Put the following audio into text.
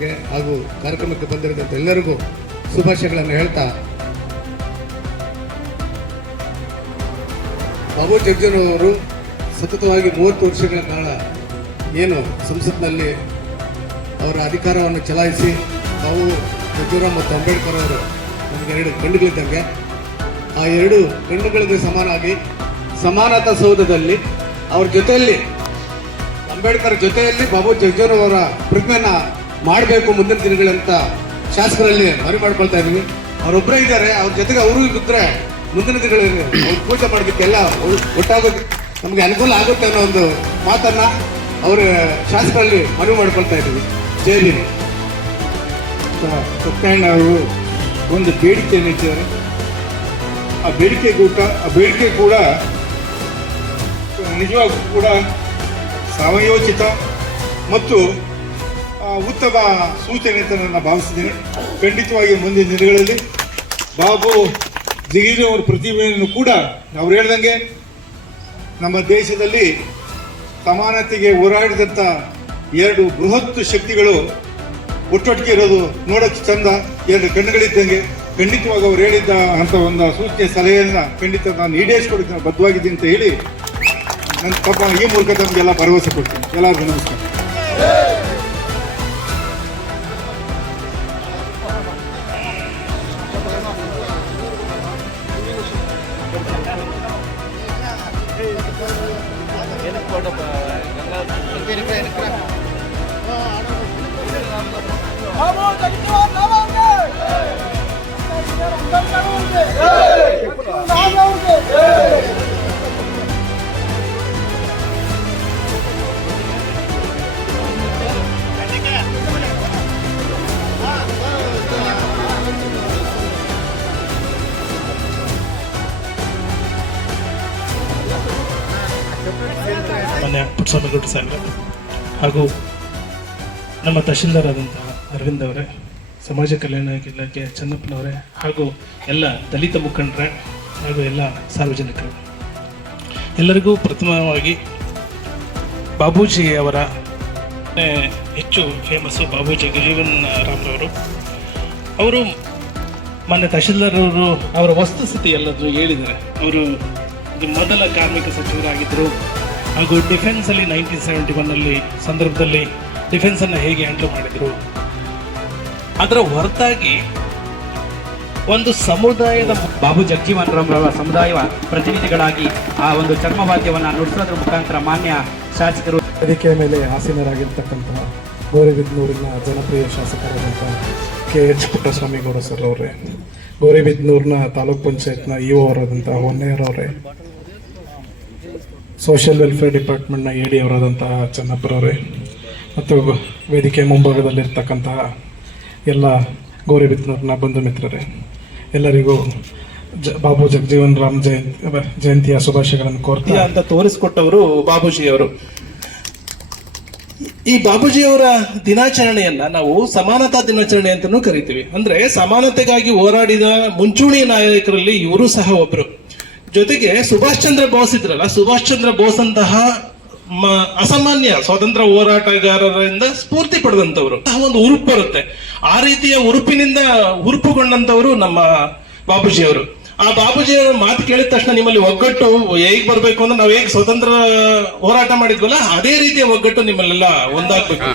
ಅವರಿಗೆ ಹಾಗೂ ಕಾರ್ಯಕ್ರಮಕ್ಕೆ ಬಂದಿರದಂಥ ಎಲ್ಲರಿಗೂ ಶುಭಾಶಯಗಳನ್ನು ಹೇಳ್ತಾ, ಬಾಬು ಜಗಜೀವನವರು ಸತತವಾಗಿ 30 ವರ್ಷಗಳ ಕಾಲ ಏನು ಸಂಸತ್ನಲ್ಲಿ ಅವರ ಅಧಿಕಾರವನ್ನು ಚಲಾಯಿಸಿ, ಬಾಬು ಜಗಜೀವನರಾಮ್ ಮತ್ತು ಅಂಬೇಡ್ಕರ್ ಅವರು ನಮಗೆ 2 ಕಣ್ಣುಗಳಿದ್ದಂಗೆ, ಆ 2 ಕಣ್ಣುಗಳಿಗೆ ಸಮಾನಾಗಿ ಸಮಾನತಾ ಸೌಧದಲ್ಲಿ ಅವ್ರ ಜೊತೆಯಲ್ಲಿ, ಅಂಬೇಡ್ಕರ್ ಜೊತೆಯಲ್ಲಿ ಬಾಬು ಜಗಜೀವನರಾಮ್ ಅವರ ಪ್ರತಿಮೆನ ಮಾಡಬೇಕು ಮುಂದಿನ ದಿನಗಳಂತ ಶಾಸಕರಲ್ಲಿ ಮನವಿ ಮಾಡ್ಕೊಳ್ತಾ ಇದ್ದೀವಿ. ಅವರೊಬ್ಬರೇ ಇದ್ದಾರೆ, ಅವ್ರ ಜೊತೆಗೆ ಅವರು ಇದ್ದರೆ ಮುಂದಿನ ದಿನಗಳಲ್ಲಿ ಅವ್ರು ಪೂಜೆ ಮಾಡೋದಕ್ಕೆಲ್ಲ ಒಟ್ಟಾಗೋದು ನಮಗೆ ಅನುಕೂಲ ಆಗುತ್ತೆ ಅನ್ನೋ ಒಂದು ಮಾತನ್ನ ಅವರ ಶಾಸಕರಲ್ಲಿ ಮನವಿ ಮಾಡ್ಕೊಳ್ತಾ ಇದ್ದೀವಿ. ಜೈ ಭೀಮ್. ಸತ್ಯನಾರಾಯಣ ಅವರು ಒಂದು ಬೇಡಿಕೆಯನ್ನು ಇಟ್ಟಿದ್ದಾರೆ. ಆ ಬೇಡಿಕೆ ಕೂಡ ನಿಜವಾಗೂ ಕೂಡ ಸಮಯೋಚಿತ ಮತ್ತು ಉತ್ತಮ ಸೂಚನೆ ಅಂತ ನಾನು ಭಾವಿಸಿದ್ದೀನಿ. ಖಂಡಿತವಾಗಿ ಮುಂದಿನ ದಿನಗಳಲ್ಲಿ ಬಾಬು ಜಗಜೀವನ್ ಅವರ ಪ್ರತಿಭೆಯನ್ನು ಕೂಡ ಅವ್ರು ಹೇಳ್ದಂಗೆ ನಮ್ಮ ದೇಶದಲ್ಲಿ ಸಮಾನತೆಗೆ ಹೋರಾಡಿದಂಥ 2 ಬೃಹತ್ ಶಕ್ತಿಗಳು ಒಟ್ಟೊಟ್ಟಿಗೆ ಇರೋದು ನೋಡೋಕ್ಕೆ ಚಂದ, 2 ಕಣ್ಣುಗಳಿದ್ದಂಗೆ. ಖಂಡಿತವಾಗಿ ಅವ್ರು ಹೇಳಿದ್ದ ಅಂತ ಒಂದು ಸೂಚನೆ ಸಲಹೆಯನ್ನು ಖಂಡಿತ ನಾನು ಈಡೇರಿಸ್ಕೊಡೋಕೆ ಬದ್ಧವಾಗಿದ್ದೀನಿ ಅಂತ ಹೇಳಿ ನನ್ನ ಈ ಮೂಲಕ ತಮಗೆಲ್ಲ ಭರವಸೆ ಕೊಡ್ತೀನಿ. ಎಲ್ಲರಿಗೂ ನಮಸ್ಕಾರ. ಮಾನ್ಯ ಪುಟ್ಟಸ್ವಾಮಿಗೌಡ ಸಾಹೇಬ್ರೆ ಹಾಗೂ ನಮ್ಮ ತಹಶೀಲ್ದಾರ್ ಆದಂತಹ ಅರವಿಂದ್ ಅವರೇ, ಸಮಾಜ ಕಲ್ಯಾಣ ಇಲಾಖೆ ಚನ್ನಪ್ಪನವರೇ, ಹಾಗೂ ಎಲ್ಲ ದಲಿತ ಮುಖಂಡರೇ ಹಾಗೂ ಎಲ್ಲ ಸಾರ್ವಜನಿಕರು, ಎಲ್ಲರಿಗೂ ಪ್ರಥಮವಾಗಿ ಬಾಬೂಜಿ ಅವರ ಹೆಚ್ಚು ಫೇಮಸ್ಸು ಬಾಬು ಜಗಜೀವನ್ ರಾಮ್ರವರು. ಅವರು ಮಾನ್ಯ ತಹಶೀಲ್ದಾರ್ ಅವರು ಅವರ ವಸ್ತುಸ್ಥಿತಿ ಎಲ್ಲದೂ ಹೇಳಿದ್ದಾರೆ. ಅವರು ಮೊದಲ ಕಾರ್ಮಿಕ ಸಚಿವರಾಗಿದ್ದರು ಹಾಗೂ ಡಿಫೆನ್ಸಲ್ಲಿ 1971 ಸಂದರ್ಭದಲ್ಲಿ ಡಿಫೆನ್ಸನ್ನು ಹೇಗೆ ಹ್ಯಾಂಡಲ್ ಮಾಡಿದರು. ಅದರ ಹೊರತಾಗಿ ಒಂದು ಸಮುದಾಯದ ಬಾಬು ಜಗಜೀವನ್ ರಾಮ್ ರವರ ಸಮುದಾಯ ಪ್ರತಿನಿಧಿಗಳಾಗಿ ಆ ಒಂದು ಚರ್ಮವಾದ್ಯವನ್ನು ನುಡಿಸೋದ್ರ ಮುಖಾಂತರ ಮಾನ್ಯ ಶಾಸಕರು ವೇದಿಕೆಯ ಮೇಲೆ ಆಸೀನರಾಗಿರ್ತಕ್ಕಂತಹ ಗೌರಿಬಿದನೂರಿನ ಜನಪ್ರಿಯ ಶಾಸಕರಾದಂಥ KH ಪುಟ್ಟಸ್ವಾಮಿಗೌಡ ಸರ್ ಅವರೇ, ಗೌರಿಬಿದನೂರಿನ ತಾಲೂಕ್ ಪಂಚಾಯತ್ನ ಇಒ ಅವರಾದಂಥ ಹೊನ್ನೆಯರವರೇ, ಸೋಷಿಯಲ್ ವೆಲ್ಫೇರ್ ಡಿಪಾರ್ಟ್ಮೆಂಟ್ನ AD ಅವರಾದಂತಹ ಚನ್ನಪ್ಪರವರೇ, ಮತ್ತು ವೇದಿಕೆ ಮುಂಭಾಗದಲ್ಲಿರ್ತಕ್ಕಂತಹ ಎಲ್ಲ ಗೌರಿಬಿದನೂರಿನ ಬಂಧು ಮಿತ್ರರೇ, ಎಲ್ಲರಿಗೂ ಬಾಬು ಜಗಜೀವನ್ ರಾಮ್ ಜಯಂತಿಯ ಶುಭಾಶಯಗಳನ್ನು ಕೋರ್ತಾ ಅಂತ ತೋರಿಸಿಕೊಟ್ಟವರು ಬಾಬೂಜಿಯವರು. ಈ ಬಾಬೂಜಿಯವರ ದಿನಾಚರಣೆಯನ್ನ ನಾವು ಸಮಾನತಾ ದಿನಾಚರಣೆ ಅಂತಲೂ ಕರಿತೀವಿ. ಅಂದ್ರೆ ಸಮಾನತೆಗಾಗಿ ಹೋರಾಡಿದ ಮುಂಚೂಣಿ ನಾಯಕರಲ್ಲಿ ಇವರು ಸಹ ಒಬ್ರು. ಜೊತೆಗೆ ಸುಭಾಷ್ ಚಂದ್ರ ಬೋಸ್ ಇದ್ರಲ್ಲ, ಸುಭಾಷ್ ಚಂದ್ರ ಬೋಸ್ ಅಂತಹ ಅಸಾಮಾನ್ಯ ಸ್ವಾತಂತ್ರ್ಯ ಹೋರಾಟಗಾರರಿಂದ ಸ್ಫೂರ್ತಿ ಪಡೆದಂತವರು ಒಂದು ಉರುಪು ಬರುತ್ತೆ. ಆ ರೀತಿಯ ಉರುಪಿನಿಂದ ಉರುಪುಗೊಂಡಂತವರು ನಮ್ಮ ಬಾಬೂಜಿಯವರು. ಆ ಬಾಬೂಜಿಯವರ ಮಾತು ಕೇಳಿದ ತಕ್ಷಣ ನಿಮ್ಮಲ್ಲಿ ಒಗ್ಗಟ್ಟು ಹೇಗೆ ಬರಬೇಕು ಅಂದ್ರೆ ನಾವು ಹೇಗೆ ಸ್ವತಂತ್ರ ಹೋರಾಟ ಮಾಡಿದ್ವಲ್ಲ ಅದೇ ರೀತಿಯ ಒಗ್ಗಟ್ಟು ನಿಮ್ಮಲ್ಲೆಲ್ಲ ಒಂದಾಗ್ಬೇಕು.